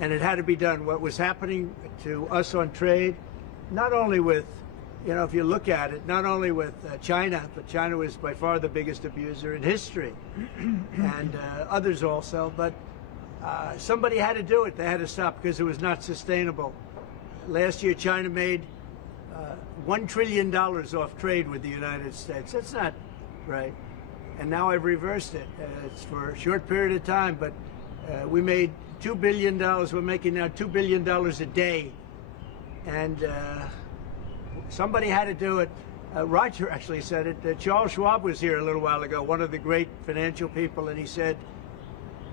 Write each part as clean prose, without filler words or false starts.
and it had to be done. What was happening to us on trade, not only with, if you look at it, not only with China, but China was by far the biggest abuser in history, and others also, but somebody had to do it. They had to stop because it was not sustainable. Last year, China made $1 trillion off trade with the United States. That's not right. And now I've reversed it. It's for a short period of time, but we made $2 billion. We're making now $2 billion a day. And somebody had to do it. Roger actually said it. Charles Schwab was here a little while ago, one of the great financial people, and he said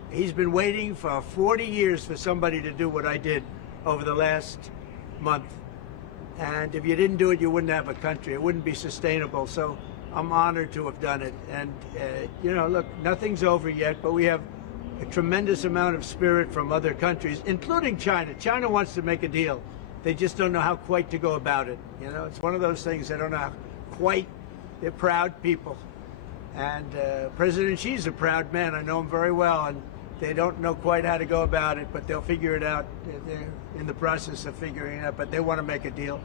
he's been waiting for 40 years for somebody to do what I did over the last month. And if you didn't do it, you wouldn't have a country. It wouldn't be sustainable. So I'm honored to have done it. And, look, nothing's over yet, but we have a tremendous amount of spirit from other countries, including China. China wants to make a deal. They just don't know how quite to go about it. It's one of those things they don't know how quite. They're proud people. And President Xi's a proud man. I know him very well. And they don't know quite how to go about it, but they'll figure it out. They're in the process of figuring it out, but they want to make a deal.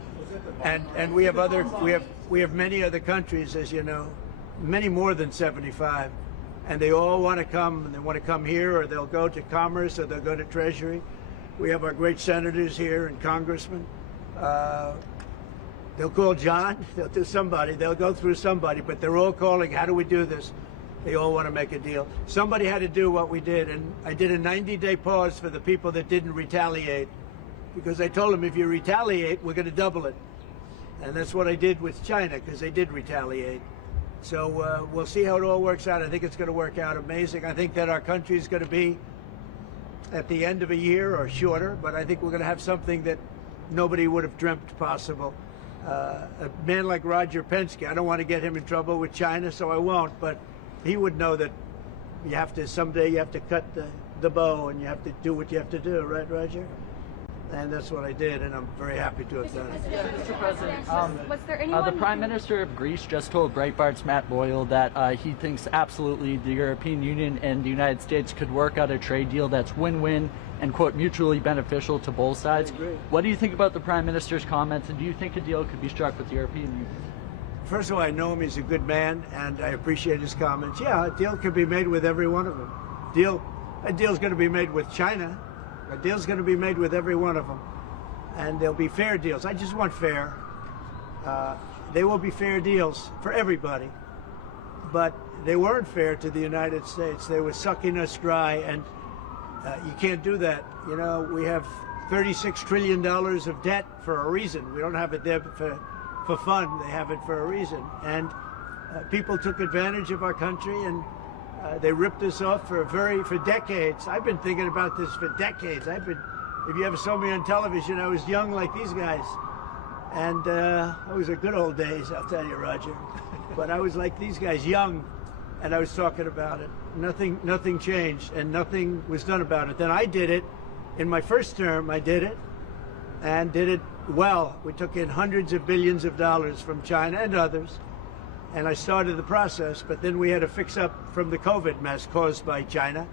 And we have many other countries, as you know, many more than 75, and they all want to come, and they want to come here, or they'll go to Commerce, or they'll go to Treasury. We have our great senators here and congressmen. They'll call John, they'll do somebody, they'll go through somebody, but they're all calling, how do we do this? They all want to make a deal. Somebody had to do what we did, and I did a 90-day pause for the people that didn't retaliate, because I told them if you retaliate, we're going to double it. And that's what I did with China, because they did retaliate. So we'll see how it all works out. I think it's going to work out amazing. I think that our country is going to be at the end of a year or shorter, but I think we're going to have something that nobody would have dreamt possible. A man like Roger Penske, I don't want to get him in trouble with China, so I won't, but he would know that someday you have to cut the bow and you have to do what you have to do, right, Roger? And that's what I did, and I'm very happy to have done it. Mr. President, was there anyone the Prime Minister of Greece just told Breitbart's Matt Boyle that he thinks absolutely the European Union and the United States could work out a trade deal that's win-win and, quote, mutually beneficial to both sides. What do you think about the Prime Minister's comments, and do you think a deal could be struck with the European Union? First of all, I know him. He's a good man, and I appreciate his comments. Yeah, a deal could be made with every one of them. A deal's going to be made with China. A deal's going to be made with every one of them. And there'll be fair deals. I just want fair. They will be fair deals for everybody. But they weren't fair to the United States. They were sucking us dry, and you can't do that. We have $36 trillion of debt for a reason. We don't have it there for fun. They have it for a reason. And people took advantage of our country, and they ripped us off for decades. I've been thinking about this for decades. If you ever saw me on television, I was young like these guys. And it was the good old days, I'll tell you, Roger. But I was like these guys, young, and I was talking about it. Nothing changed, and nothing was done about it. Then I did it. In my first term, I did it, and did it well. We took in hundreds of billions of dollars from China and others, and I started the process, but then we had to fix up from the COVID mess caused by China.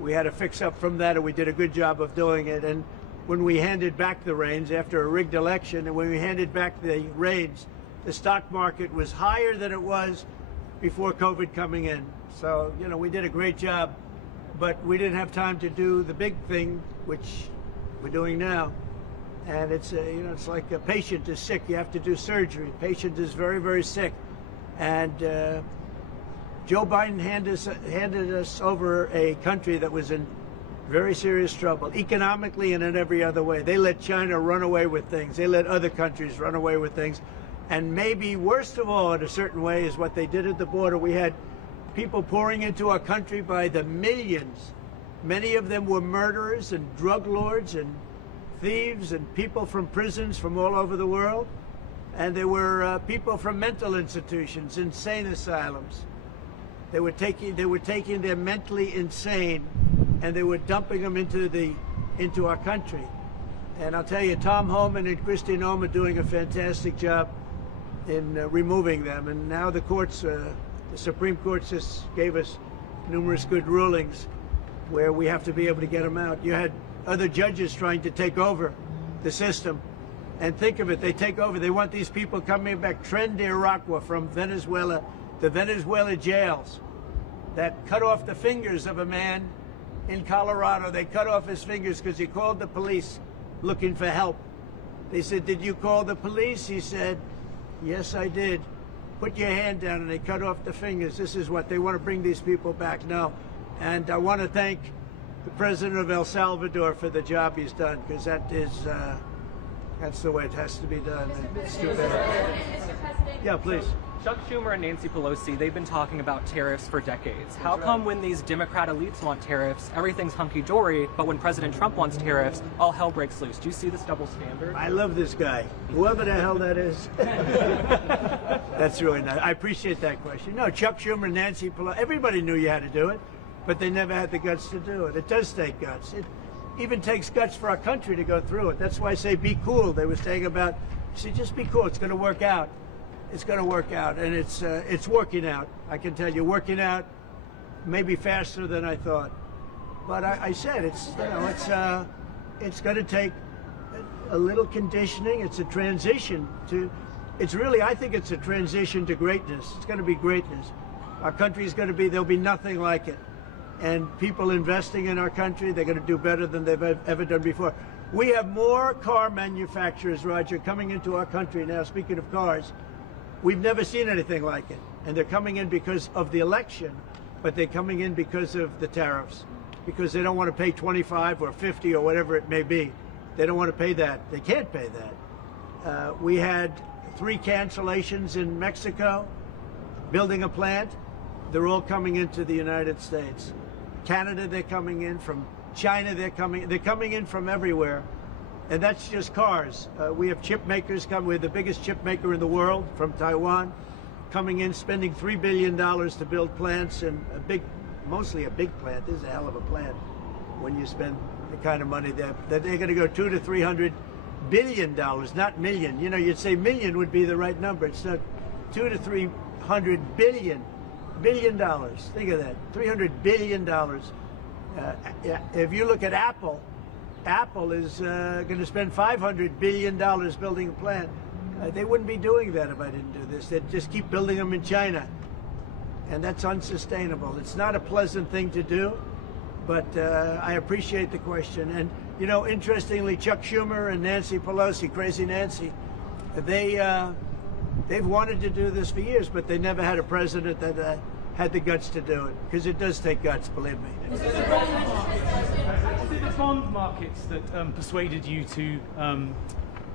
We had to fix up from that, and we did a good job of doing it. And when we handed back the reins after a rigged election, and when we handed back the reins, the stock market was higher than it was before COVID coming in. So, we did a great job, but we didn't have time to do the big thing, which we're doing now. And it's like a patient is sick, you have to do surgery. Patient is very, very sick. And Joe Biden handed us over a country that was in very serious trouble, economically and in every other way. They let China run away with things. They let other countries run away with things. And maybe worst of all, in a certain way, is what they did at the border. We had people pouring into our country by the millions. Many of them were murderers and drug lords and thieves and people from prisons from all over the world. And there were people from mental institutions, insane asylums. They were taking their mentally insane, and they were dumping them into our country. And I'll tell you, Tom Homan and Kristi Noem are doing a fantastic job in removing them. And now the courts, the Supreme Court just gave us numerous good rulings where we have to be able to get them out. You had other judges trying to take over the system. And think of it, they take over. They want these people coming back. Tren de Aragua from Venezuela, the Venezuela jails that cut off the fingers of a man in Colorado. They cut off his fingers because he called the police looking for help. They said, "Did you call the police?" He said, "Yes, I did." "Put your hand down," and they cut off the fingers. This is what they want to bring these people back now. And I want to thank the president of El Salvador for the job he's done, because that's the way it has to be done. And it's too bad. Yeah, please. Chuck Schumer and Nancy Pelosi, they've been talking about tariffs for decades. How come when these Democrat elites want tariffs, everything's hunky-dory, but when President Trump wants tariffs, all hell breaks loose? Do you see this double standard? I love this guy, whoever the hell that is. That's really nice. I appreciate that question. No, Chuck Schumer and Nancy Pelosi, everybody knew you had to do it, but they never had the guts to do it. It does take guts. It even takes guts for our country to go through it. That's why I say be cool. They were saying about, see, just be cool. It's going to work out. It's going to work out, and it's working out. I can tell you, working out maybe faster than I thought. But I said it's going to take a little conditioning. It's a transition to. It's really, I think it's a transition to greatness. It's going to be greatness. Our country is going to be. There'll be nothing like it, and people investing in our country, they're going to do better than they've ever done before. We have more car manufacturers, Roger, coming into our country now. Speaking of cars. We've never seen anything like it. And they're coming in because of the election, but they're coming in because of the tariffs, because they don't want to pay 25 or 50 or whatever it may be. They don't want to pay that. They can't pay that. We had 3 cancellations in Mexico, building a plant. They're all coming into the United States. Canada, they're coming in. From China, they're coming in from everywhere. And that's just cars. We have chip makers come. We're the biggest chip maker in the world from Taiwan, coming in, spending $3 billion to build plants, and mostly a big plant. This is a hell of a plant when you spend the kind of money that they're going to go $200 to $300 billion, not million. You know, you'd say million would be the right number. It's not. $200 to $300 billion. Think of that. $300 billion. If you look at Apple. Apple is going to spend $500 billion building a plant. They wouldn't be doing that if I didn't do this. They'd just keep building them in China. And that's unsustainable. It's not a pleasant thing to do, but I appreciate the question. And, you know, interestingly, Chuck Schumer and Nancy Pelosi, Crazy Nancy, they've wanted to do this for years, but they never had a president that had the guts to do it, because it does take guts, believe me. Was it the bond markets that persuaded you to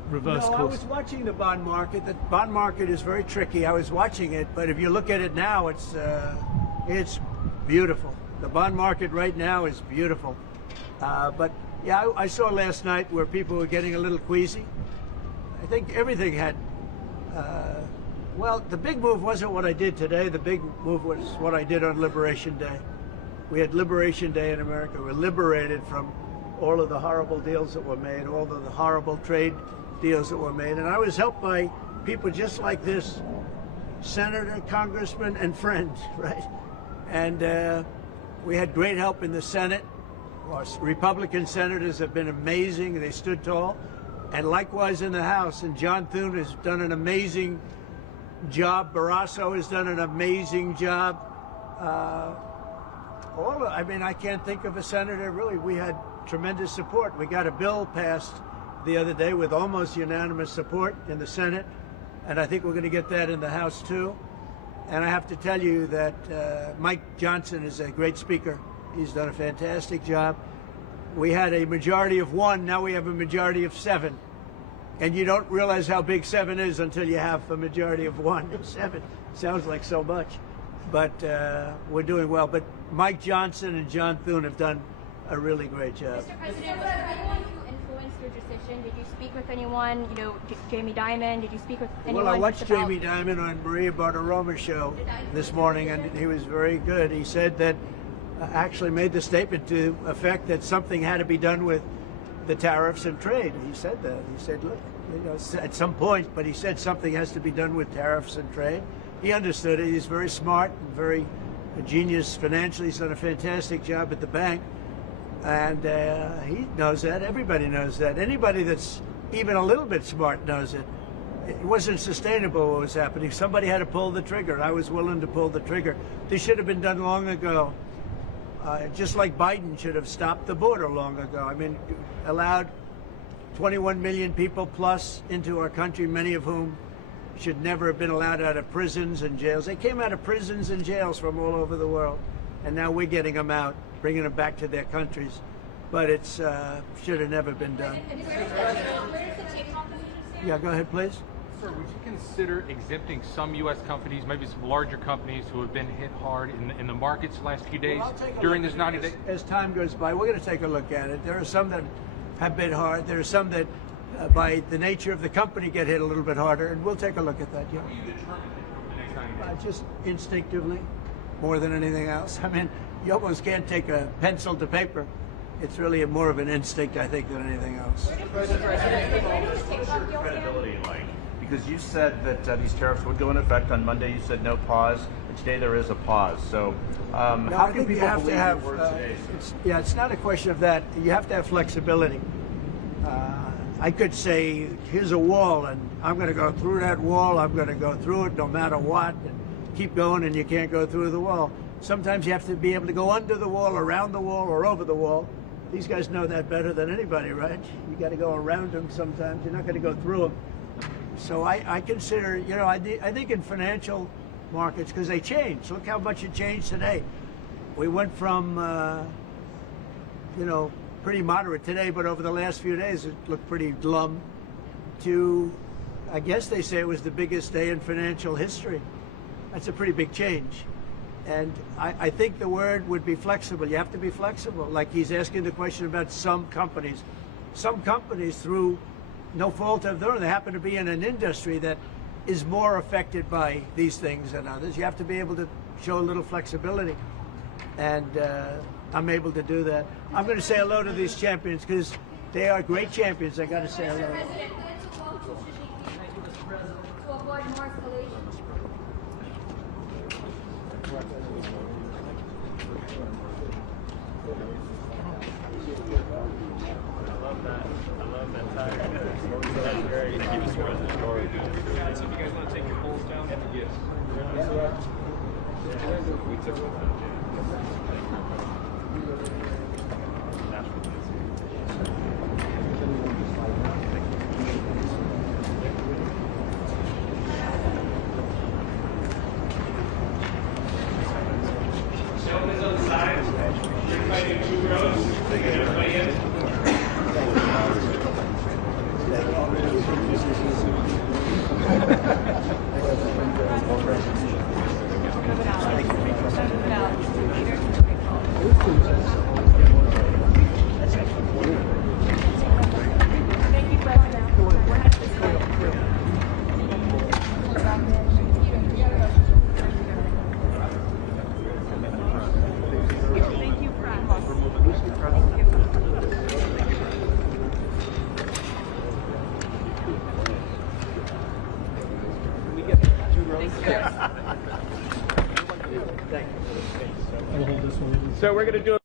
reverse course? I was watching the bond market. The bond market is very tricky. I was watching it, but if you look at it now, it's beautiful. The bond market right now is beautiful. But yeah, I saw last night where people were getting a little queasy. I think everything had. Well, the big move wasn't what I did today. The big move was what I did on Liberation Day. We had Liberation Day in America. We were liberated from all of the horrible deals that were made, all of the horrible trade deals that were made. And I was helped by people just like this, senator, congressman, and friends, right? And we had great help in the Senate. Our Republican senators have been amazing. They stood tall. And likewise in the House. And John Thune has done an amazing job. Barrasso has done an amazing job. I mean, I can't think of a senator, really. We had tremendous support. We got a bill passed the other day with almost unanimous support in the Senate, and I think we're going to get that in the House, too. And I have to tell you that Mike Johnson is a great speaker. He's done a fantastic job. We had a majority of 1, now we have a majority of 7. And you don't realize how big 7 is until you have a majority of 1. 7 sounds like so much. But we're doing well. But Mike Johnson and John Thune have done a really great job. Mr. President, was there anyone who influenced your decision? Did you speak with anyone? You know, Jamie Dimon? Did you speak with anyone? Well, I watched Jamie Dimon on Maria Bartiromo's show this morning, and he was very good. He said that, actually made the statement to effect that something had to be done with the tariffs and trade. He said that. He said, look, you know, at some point, but he said something has to be done with tariffs and trade. He understood it. He's very smart and very a genius financially. He's done a fantastic job at the bank. And he knows that. Everybody knows that. Anybody that's even a little bit smart knows it. It wasn't sustainable what was happening. Somebody had to pull the trigger. I was willing to pull the trigger. This should have been done long ago. Just like Biden should have stopped the border long ago. I mean, allowed 21 million people plus into our country, many of whom should never have been allowed out of prisons and jails. They came out of prisons and jails from all over the world. And now we're getting them out, bringing them back to their countries. But it's should have never been done. Yeah, go ahead, please. Sir, would you consider exempting some U.S. companies, maybe some larger companies who have been hit hard in the markets the last few days during this 90 days? As time goes by, we're going to take a look at it. There are some that have been hard. There are some that, by the nature of the company, get hit a little bit harder, and we'll take a look at that. Yeah. How will you determine it over the next 90 days? Just instinctively, more than anything else. I mean, you almost can't take a pencil to paper. It's really more of an instinct, I think, than anything else. What's your credibility like? Because you said that these tariffs would go into effect on Monday. You said no pause, and today there is a pause. So how can people believe your word today? It's not a question of that. You have to have flexibility. I could say, here's a wall, and I'm going to go through that wall. I'm going to go through it no matter what. And keep going, and you can't go through the wall. Sometimes you have to be able to go under the wall, around the wall, or over the wall. These guys know that better than anybody, right? You got to go around them sometimes. You're not going to go through them. So I consider, I think in financial markets, because they change. Look how much it changed today. We went from, pretty moderate today, but over the last few days, it looked pretty glum, to, I guess they say it was the biggest day in financial history. That's a pretty big change. And I think the word would be flexible. You have to be flexible. Like he's asking the question about some companies. Some companies, through no fault of their own, they happen to be in an industry that is more affected by these things than others. You have to be able to show a little flexibility. And I'm able to do that. I'm going to say hello to these champions because they are great champions. I got to say hello. To avoid more escalation. That's great. Keep us running. So if you guys want to take your polls down, yes. We took it. Gentlemen's on the sides. Everybody in 2 rows. Everybody in. Thank you. So we're going to do